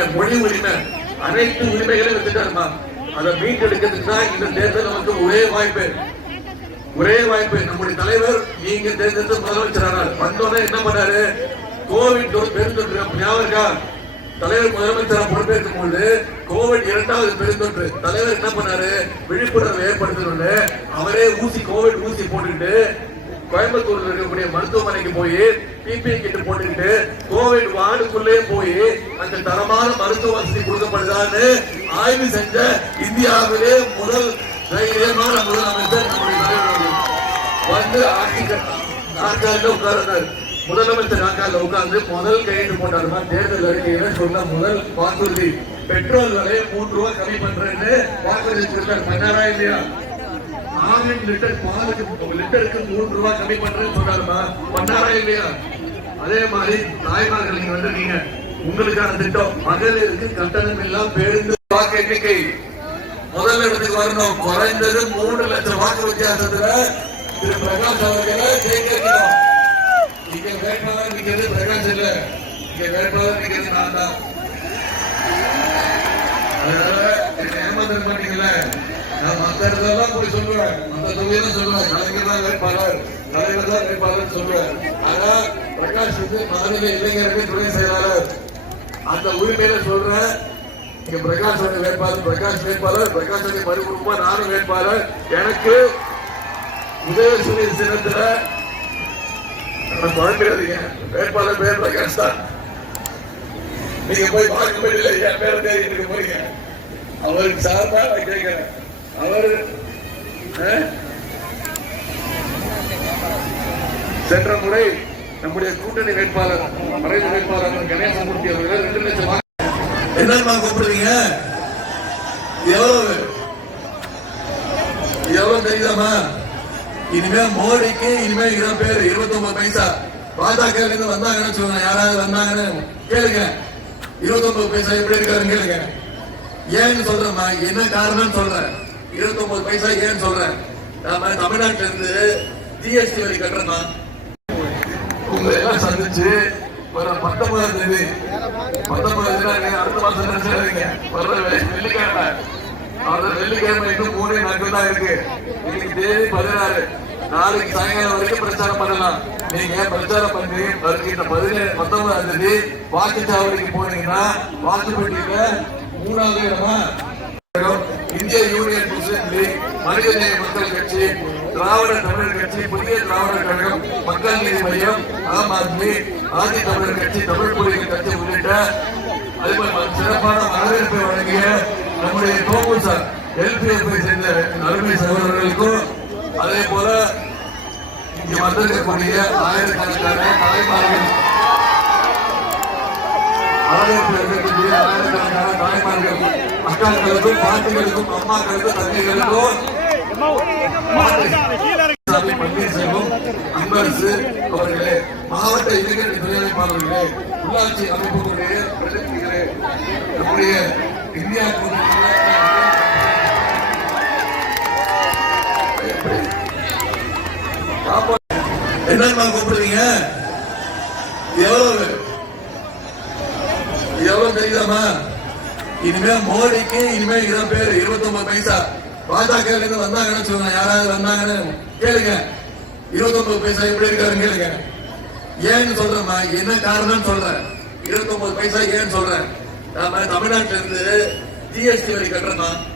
உரிமை மொழி உரிமை அனைத்து உரிமைகளையும் வச்சுட்டாருமா அதை மீட்டெடுக்கிறதுக்கு தான் இந்த தேர்தல் நமக்கு ஒரே வாய்ப்பு. ஒரே வாய்ப்பு. நம்முடைய தலைவர் நீங்க தேர்ந்தெடுத்த முதலமைச்சரானார். வந்தோடனே என்ன பண்ணாரு? கோவிட் தொற்று பெருந்தொற்று. ஞாபகம் தலைவர் முதலமைச்சரா பொறுப்பேற்கும் போது கோவிட் இரண்டாவது பெருந்தொற்று. தலைவர் என்ன பண்ணாரு? விழிப்புணர்வு ஏற்படுத்தணும்னு அவரே ஊசி கோவிட் ஊசி போட்டுட்டு கோயம்புத்தூர்ல இருக்கக்கூடிய மருத்துவமனைக்கு போய் பிபி கிட் போட்டுக்கிட்டு கோவிட் வார்டுக்குள்ளே போய் அந்த தரமான மருத்துவ வசதி கொடுக்கப்படுதான்னு ஆய்வு செஞ்ச இந்தியாவிலே முதல் தைரியமான முதலமைச்சர் வந்து ஆட்சி நாற்காலில உட்கார்ந்தார். முதலமைச்சர் நாற்காலில உட்கார்ந்து முதல் கையெழுத்து போட்டாருமா தேர்தல் அறிக்கையில சொன்ன முதல் வாக்குறுதி. பெட்ரோல் விலையை மூன்று ரூபாய் கம்மி பண்றேன்னு வாக்குறுதி கொடுத்தார் பண்ணாரா இல்லையா? ஆவின் லிட்டர் பாலுக்கு லிட்டருக்கு மூன்று ரூபாய் கம்மி பண்றேன்னு சொன்னாருமா? பண்ணாரா இல்லையா? அதே மாதிரி தாய்மார்கள் நீங்க வந்து நீங்க உங்களுக்கான திட்டம். மகளிருக்கு கட்டணம் எல்லாம் பேருந்து வாக்கு எண்ணிக்கை முதல் இடத்துக்கு வரணும். குறைந்தது மூணு லட்சம் வாக்கு வித்தியாசத்துல திரு பிரகாஷ் அவர்களை ஜெயிக்கிறோம் இங்க வேட்பாளர் நிக்கிறது பிரகாஷ் இல்ல. இங்க வேட்பாளர் நிக்கிறது நான் தான். ஏமாத்திரம் பண்ணி ஏமாத்திர மாட்டீங்கல்ல நான் மத்த இடத்தெல்லாம் போய் சொல்லுவேன். மத்த தொகுதியெல்லாம் சொல்லுவேன். கலைஞர் தான் வேட்பாளர். தலைவர் தான் வேட்பாளர் சொல்லுவேன். ஆனா பிரகாஷ் வந்து மாநில இளைஞர்கள் துணை செயலாளர். அந்த உரிமையில சொல்றேன். இங்க பிரகாஷ் அணி வேட்பாளர் பிரகாஷ் வேட்பாளர் பிரகாஷ் அணி மறுகுடும்பமா நானும் வேட்பாளர். எனக்கு உதயசூரிய சின்னத்துல நம்ம குழம்பிடாதீங்க வேட்பாளர் பேர் பிரகாஷ் தான். நீங்க போய் பார்க்க முடியல என் பேரை தேடிட்டு போறீங்க. அவருக்கு சார்பா நான் கேட்கிறேன். அவர் சென்ற முறை நம்முடைய கூட்டணி வேட்பாளர் மறைவு வேட்பாளர் கணேசமூர்த்தி அவர்கள் ரெண்டு லட்சம் என்னமா கூப்பிடுறீங்க? எவ்வளவு? எவ்வளவு தெரியுதாமா இனிமே மோடிக்கு இனிமே இதான் பேரு இருபத்தி ஒன்பது பைசா. பாஜக இருந்து வந்தாங்கன்னு சொல்லுங்க யாராவது வந்தாங்கன்னு கேளுங்க. இருபத்தி ஒன்பது பைசா எப்படி இருக்காருன்னு கேளுங்க. ஏன்னு சொல்றேம்மா. என்ன காரணம்னு சொல்றேன். இருபத்தி ஒன்பது பைசா ஏன்னு சொல்றேன். நாம தமிழ்நாட்டுல இருந்து ஜிஎஸ்டி வரி கட்டுறோமா உங்களை எல்லாம் சந்திச்சு வர பத்தொன்பதாம் தேதி பத்தொன்பதாம் தேதி அடுத்த மாசம் நினைச்சிருக்கீங்க வர்ற வெள்ளிக்கிழமை. அவர் வெள்ளிக்கிழமை இன்னும் மூணே நாட்கள் தான் இருக்கு. இன்னைக்கு தேதி பதினாறு. நாளைக்கு சாயங்காலம் வரைக்கும் பிரச்சாரம் பண்ணலாம். நீங்க பிரச்சாரம் பண்ணி வருகின்ற பதினேழு பத்தொன்பதாம் தேதி வாக்குச்சாவடிக்கு போனீங்கன்னா வாக்குப்பட்டியில மூணாவது இடமா இந்திய யூனியன் முஸ்லிம் லீக் மனிதநேய மக்கள் கட்சி திராவிட தமிழர் கட்சி புதிய திராவிட கழகம் மக்கள் நீதி மையம் ஆம் ஆத்மி ஆதி தமிழர் கட்சி தமிழ் புலிகள் கட்சி உள்ளிட்ட அதுபோல் சிறப்பான வரவேற்பை வழங்கிய நம்முடைய கோபு சார் எல்பிஎஃப் சேர்ந்த அருமை சகோதரர்களுக்கும் அதே போல இங்கே வந்திருக்கக்கூடிய ஆயிரக்கணக்கான தாய்மார்கள் வரவேற்பு இருக்கக்கூடிய தாய்மார்களுக்கும் அக்காக்களுக்கும் பாட்டிகளுக்கும் அம்மாக்களுக்கும் தந்தைகளுக்கும் பன்னீர்செல்வம் அன்பரசு அவர்களே மாவட்ட இளைஞர் துணையமைப்பாளர்களே உள்ளாட்சி அமைப்புகளுடைய பிரதிநிதிகளே நம்முடைய இந்தியா கூட்டணியில என்னமா கூப்பிடுறீங்க? எவ்வளவு? எவ்வளவு தெரியுதாமா இனிமே மோடிக்கு இனிமே இதான் பேரு இருபத்தி ஒன்பது பைசா. பாஜக இருந்து வந்தாங்கன்னு சொல்லுங்க. யாராவது வந்தாங்கன்னு கேளுங்க. இருபத்தி ஒன்பது பைசா எப்படி இருக்காருன்னு கேளுங்க. ஏன்னு சொல்றேம்மா என்ன காரணம்னு சொல்றேன். இருபத்தி ஒன்பது பைசா ஏன்னு சொல்றேன். நாம தமிழ்நாட்டுல இருந்து ஜிஎஸ்டி வரி கட்டுறோம்மா